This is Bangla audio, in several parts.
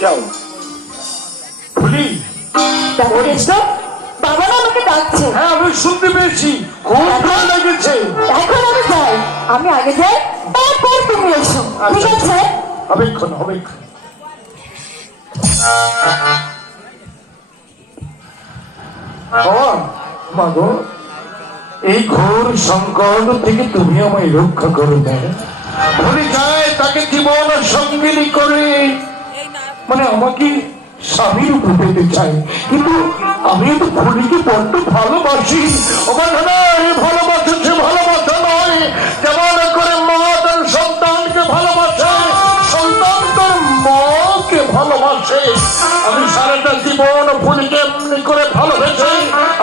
যাও। ভুলি দেখো কৃষ্ণ বাবা না আমাকে ডাকছে। হ্যাঁ আমি শুনতে পেয়েছি। খুব ভালো লেগেছে। এখন আমি যাই। আমি আগে যাই। তারপর তুমি এসো। ঠিক আছে? অবেক্ষণ অবেক্ষণ বাবা, মা এই ঘোর সংকট থেকে তুমি আমায় রক্ষা করো না ভুলে যায় তাকে জীবন সঙ্গিনী করে। মানে আমাকে পেতে চাই কিন্তু আমি তো বড্ড ভালোবাসি। আমার সে ভালোবাসা নয়। করে মা তার সন্তানকে ভালোবাসে সন্তান তার মাকে ভালোবাসে। আমি সারাটা জীবন ভুলিকে এমনি করে ভালোবেসে,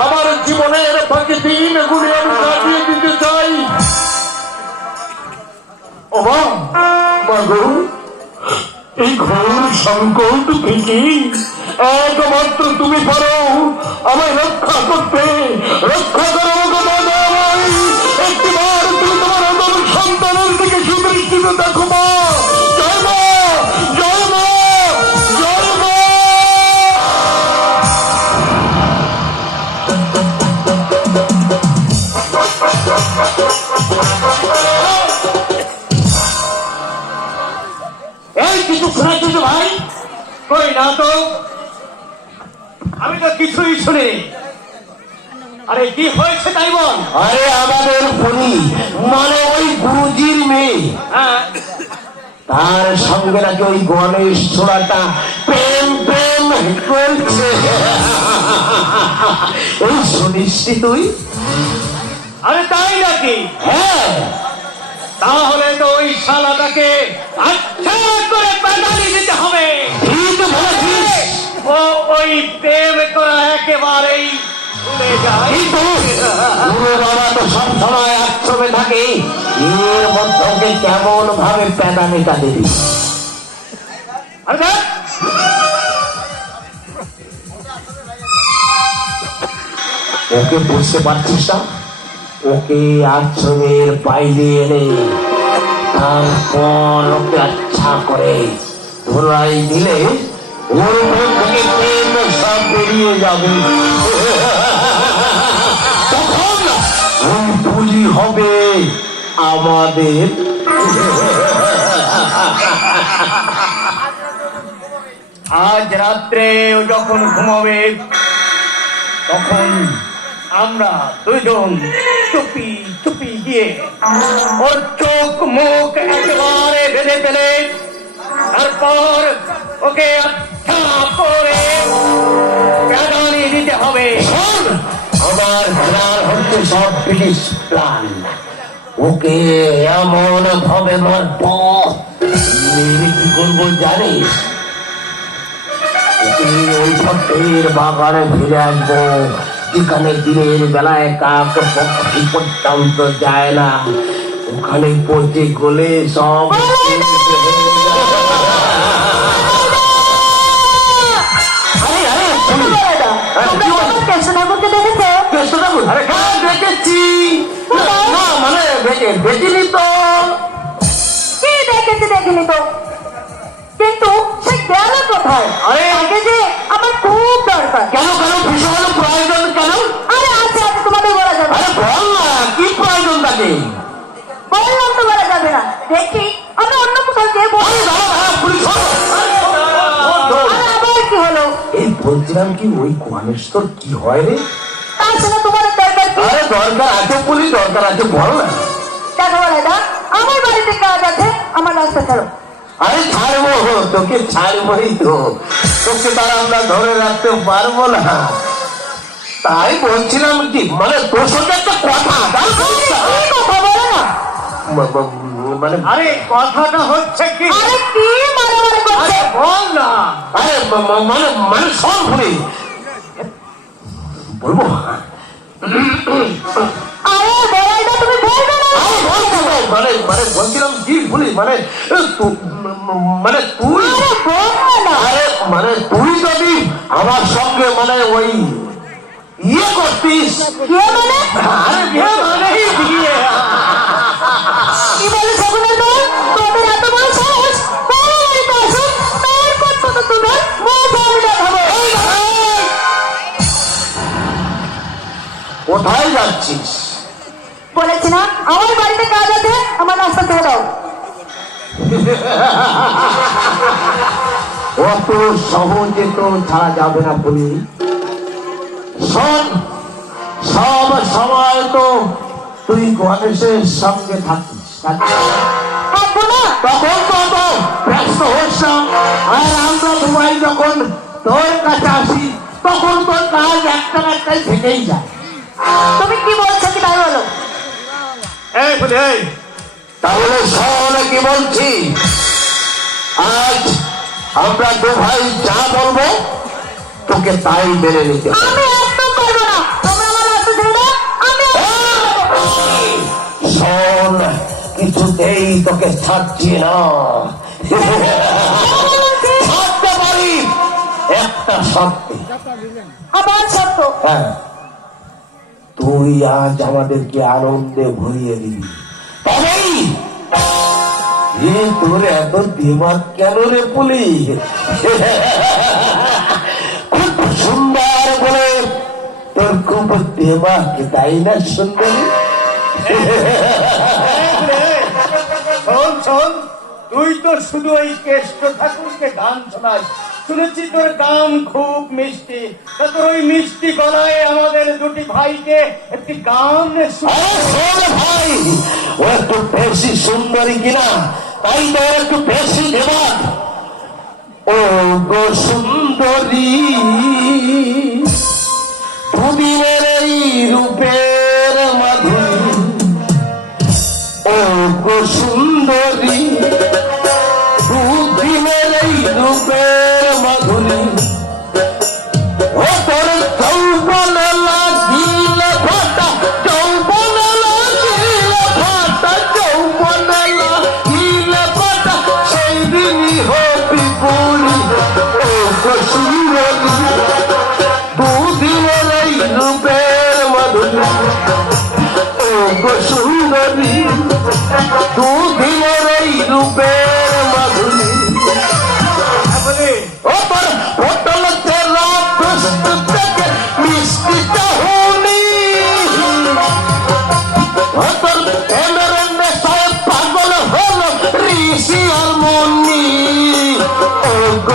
আমার জীবনের বাকি দিনগুলি আমি ও মা মা এই ঘোর সংকট থেকে একমাত্র তুমি পারো আমায় রক্ষা করতে, রক্ষা করো। না তো আমি তো কিছুই শুনি আরে কি হয়েছে তাই বল? আরে আমাদের ফণি মানে ওই গুরুজির মেয়ে। হ্যাঁ। তার সঙ্গে নাকি ওই গণেশ ছোড়াটা প্রেম প্রেম করছে এই শুনিস তুই? আরে তাই নাকি? হ্যাঁ। তাহলে তো ওই শালাটাকে আচ্ছা করে পেটালি দিতে হবে। ও ওই প্রেম করা একেবারেই ভুলে যায়। কিন্তু গুরু বাবা তো সবসময় আশ্রমে থাকে। এর মধ্যে ওকে কেমন ভাবে প্যাদানিটা দিবি? আরে দেখ, ওকে বুঝতে পারছিস না? ওকে আশ্রমের বাইরে এনে তারপর ওকে আচ্ছা করে। ধরাই দিলে ওর মন প্রেম সব বেরিয়ে যাবে। তখন ওই হবে আমাদের। আজ রাত্রে যখন ঘুমাবে, তখন আমরা দুজন চুপি চুপি গিয়ে ওর চোখ, মুখ একেবারে বেঁধে ফেলে। তারপর ওকে আচ্ছা করে দিতে হবে। আমার প্ল্যান হচ্ছে সব প্ল্যান ওকে এমন ভাবে মারব। মেরে কি করব জানিস? ওই ভক্তের বাগানে ফিরে আসব যেখানে দিনের বেলায় কাক পক্ষী পর্যন্ত যায় না। ওখানে পচে গলে সব দেখেছি দেখিনি তো? কিন্তু সে গেল কোথায়? আরে আগে যে আমার খুব দরকার। কেন কেন? ভীষণ প্রয়োজন কেন? আরে আছে আছে তোমাদের বলা যাবে আরে বল না কি প্রয়োজন তাকে? বললাম তো বলা যাবে না। দেখি আমি অন্য কোথাও গিয়ে বলি আরে দাঁড়া দাঁড়া পুলিশ ধরো। আরে, ধরো। আরে আবার কি হলো? এই বলছিলাম কি ওই গণেশ্বর কি হয় রে? তার সঙ্গে তোমাদের দরকার কি? আরে দরকার আছে পুলিশ দরকার আছে বল না। দেখো বলে দা আমার বাড়িতে কাজ আছে আমার রাস্তা ছাড়ো। আরে ছাড়বো তোকে ছাড়বোই তো। তোকে তার আমরা ধরে রাখতে পারব না। তাই বলছিলাম কি মানে তোর সঙ্গে একটা কথা বলো না? মানে আরে কথাটা হচ্ছে কি? আরে কি করছে? বল না। আরে মানে মানে সব ভুলি বলব? আরে বলাই দা তুমি বলবে না। আরে বলছি মানে মানে বলছিলাম কি ভুলি মানে মানে তুই হ্যাঁ, আরে মানে তুই যদি আমার সঙ্গে মানে ওই ইয়ে করতিস। মানে? মানে? কোথায় যাচ্ছিস? বলেছি না আমার বাড়িতে কাজ আছে আমার রাস্তা ছেড়ে দাও অত সহজে তো ছাড়া যাবে না শোন সব সময় তো তুই গণেশের সঙ্গে থাকিস তখন তো তো ব্যস্ত হোস আর আমরা দুবাই যখন তোর কাছে আসি তখন তোর কাজ একটা একটাই থেকেই যায়। তুমি কি বলছো কি তাই বলো? এই বলি এই। তাহলে শোনে কি বলছি? আজ আমরা দু ভাই যা বলব তোকে তাই মেনে নিতে শোন কিছুতেই তোকে ছাড়ছি না। ছাড়তে পারি একটা শর্তে। হ্যাঁ। তুই আজ আমাদেরকে আনন্দে ভরিয়ে দিবি। এ তোর এত দিমাগ কেন রে পুলি খুব সুন্দর বলে তোর খুব দিমাগ তাই না সুন্দরী শোন শোন তুই তো শুধু ওই কেষ্ট ঠাকুরকে গান শোনাস শুনেছি তোর গান খুব মিষ্টি। তোর ওই মিষ্টি গলায় আমাদের দুটি ভাইকে একটি গান ভাই, ও একটু বেশি সুন্দরী কিনা? তাই তো একটু বেশি দিমাগ ও গো সুন্দরী দুদিনের এই রূপের মাধুরী। ও গো সুন্দরী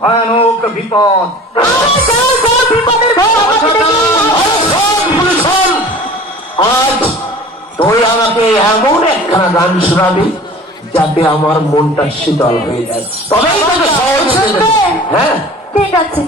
ভয়ানক বিপদ। আজ তুই আমাকে এমন একখানা গান শোনাবি যাতে আমার মনটা শীতল হয়ে যায়। তবে হ্যাঁ? ঠিক আছে।